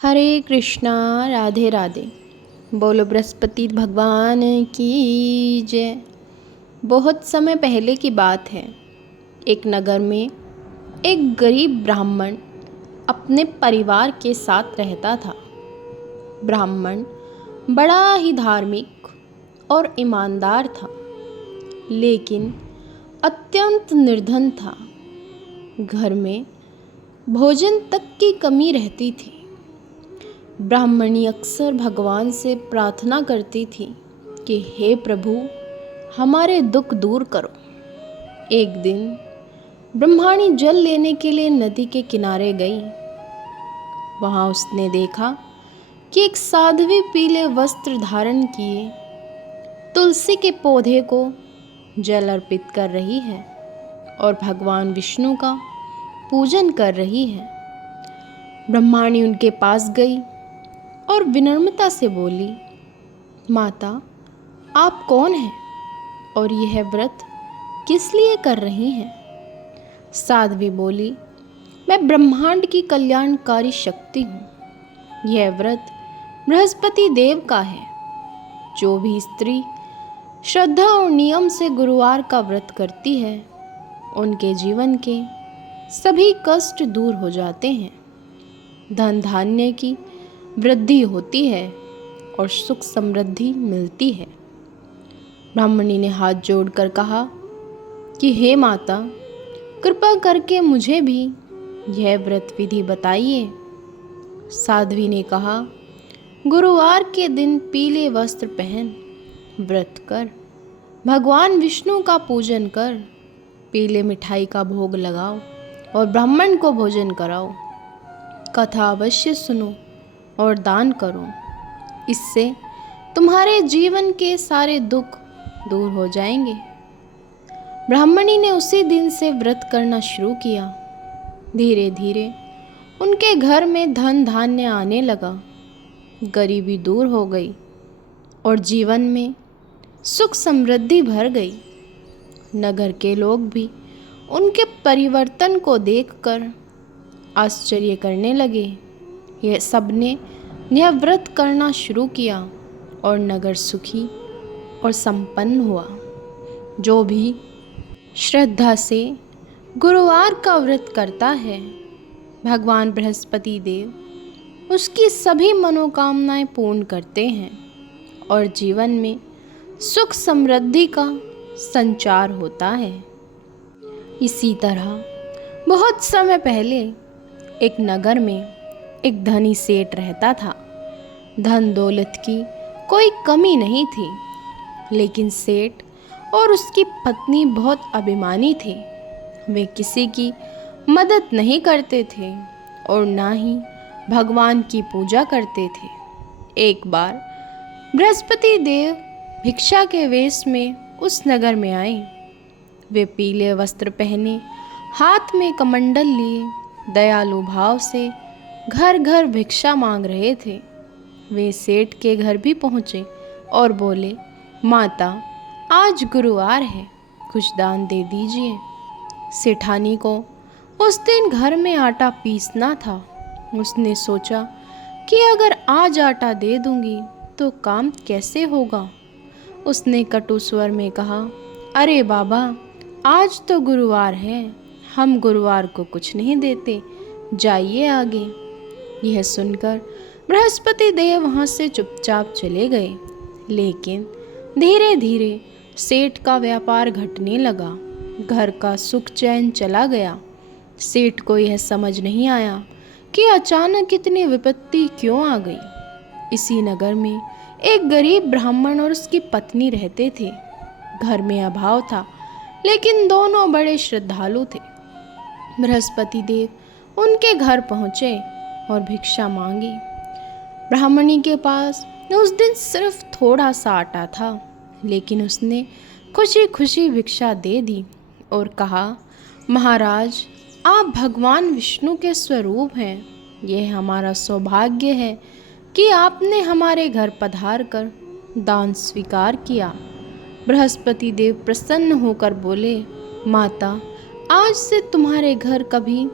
हरे कृष्णा। राधे राधे। बोलो बृहस्पति भगवान की जय। बहुत समय पहले की बात है। एक नगर में एक गरीब ब्राह्मण अपने परिवार के साथ रहता था। ब्राह्मण बड़ा ही धार्मिक और ईमानदार था, लेकिन अत्यंत निर्धन था। घर में भोजन तक की कमी रहती थी। ब्राह्मणी अक्सर भगवान से प्रार्थना करती थी कि हे प्रभु, हमारे दुख दूर करो। एक दिन ब्रह्मणी जल लेने के लिए नदी के किनारे गई। वहां उसने देखा कि एक साध्वी पीले वस्त्र धारण किए तुलसी के पौधे को जल अर्पित कर रही है और भगवान विष्णु का पूजन कर रही है। ब्रह्मणी उनके पास गई और विनम्रता से बोली, माता, आप कौन हैं और यह व्रत किस लिए कर रही हैं? साध्वी बोली, मैं ब्रह्मांड की कल्याणकारी शक्ति हूँ। यह व्रत बृहस्पति देव का है। जो भी स्त्री श्रद्धा और नियम से गुरुवार का व्रत करती है, उनके जीवन के सभी कष्ट दूर हो जाते हैं। धन धान्य की वृद्धि होती है और सुख समृद्धि मिलती है। ब्राह्मणी ने हाथ जोड़कर कहा कि हे माता, कृपा करके मुझे भी यह व्रत विधि बताइए। साध्वी ने कहा, गुरुवार के दिन पीले वस्त्र पहन व्रत कर, भगवान विष्णु का पूजन कर, पीले मिठाई का भोग लगाओ और ब्राह्मण को भोजन कराओ। कथा अवश्य सुनो और दान करो। इससे तुम्हारे जीवन के सारे दुख दूर हो जाएंगे। ब्राह्मणी ने उसी दिन से व्रत करना शुरू किया। धीरे धीरे उनके घर में धन धान्य आने लगा, गरीबी दूर हो गई और जीवन में सुख समृद्धि भर गई। नगर के लोग भी उनके परिवर्तन को देखकर आश्चर्य करने लगे। यह सबने यह व्रत करना शुरू किया और नगर सुखी और संपन्न हुआ। जो भी श्रद्धा से गुरुवार का व्रत करता है, भगवान बृहस्पति देव उसकी सभी मनोकामनाएं पूर्ण करते हैं और जीवन में सुख समृद्धि का संचार होता है। इसी तरह बहुत समय पहले एक नगर में एक धनी सेठ रहता था। धन दौलत की कोई कमी नहीं थी, लेकिन सेठ और उसकी पत्नी बहुत अभिमानी थे। वे किसी की मदद नहीं करते थे और ना ही भगवान की पूजा करते थे। एक बार बृहस्पति देव भिक्षा के वेश में उस नगर में आए। वे पीले वस्त्र पहने, हाथ में कमंडल लिए, दयालु भाव से घर घर भिक्षा मांग रहे थे। वे सेठ के घर भी पहुँचे और बोले, माता, आज गुरुवार है, कुछ दान दे दीजिए। सेठानी को उस दिन घर में आटा पीसना था। उसने सोचा कि अगर आज आटा दे दूंगी तो काम कैसे होगा। उसने कटु स्वर में कहा, अरे बाबा, आज तो गुरुवार है, हम गुरुवार को कुछ नहीं देते, जाइए आगे। यह सुनकर बृहस्पति देव वहाँ से चुपचाप चले गए। लेकिन धीरे धीरे सेठ का व्यापार घटने लगा। घर का सुख चैन चला गया। सेठ को यह समझ नहीं आया कि अचानक इतनी विपत्ति क्यों आ गई। इसी नगर में एक गरीब ब्राह्मण और उसकी पत्नी रहते थे। घर में अभाव था, लेकिन दोनों बड़े श्रद्धालु थे। बृहस्पति देव उनके घर पहुँचे और भिक्षा मांगी। ब्राह्मणी के पास उस दिन सिर्फ थोड़ा सा आटा था, लेकिन उसने खुशी खुशी भिक्षा दे दी और कहा, महाराज, आप भगवान विष्णु के स्वरूप हैं। यह हमारा सौभाग्य है कि आपने हमारे घर पधार कर दान स्वीकार किया। बृहस्पति देव प्रसन्न होकर बोले, माता, आज से तुम्हारे घर कभी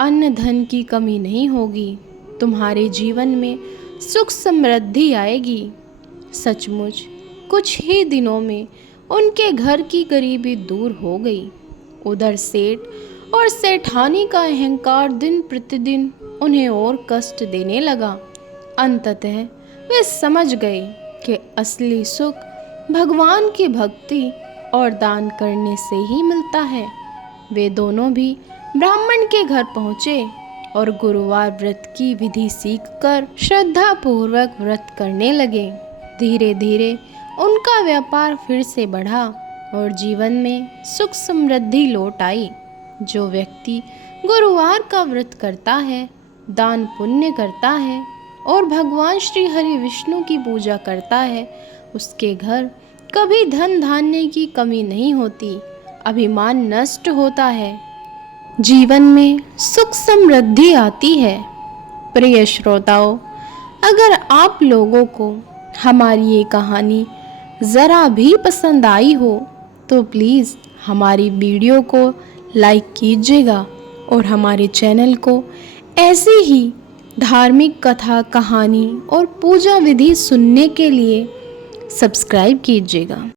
अन्न धन की कमी नहीं होगी। तुम्हारे जीवन में सुख समृद्धि आएगी। सचमुच कुछ ही दिनों में उनके घर की गरीबी दूर हो गई। उधर सेठ और सेठानी का अहंकार दिन प्रतिदिन उन्हें और कष्ट देने लगा। अंततः वे समझ गए कि असली सुख भगवान की भक्ति और दान करने से ही मिलता है। वे दोनों भी ब्राह्मण के घर पहुँचे और गुरुवार व्रत की विधि सीखकर श्रद्धापूर्वक व्रत करने लगे। धीरे धीरे उनका व्यापार फिर से बढ़ा और जीवन में सुख समृद्धि लौट आई। जो व्यक्ति गुरुवार का व्रत करता है, दान पुण्य करता है और भगवान श्री हरि विष्णु की पूजा करता है, उसके घर कभी धन धान्य की कमी नहीं होती, अभिमान नष्ट होता है, जीवन में सुख समृद्धि आती है। प्रिय श्रोताओं, अगर आप लोगों को हमारी ये कहानी ज़रा भी पसंद आई हो तो प्लीज़ हमारी वीडियो को लाइक कीजिएगा और हमारे चैनल को ऐसी ही धार्मिक कथा, कहानी और पूजा विधि सुनने के लिए सब्सक्राइब कीजिएगा।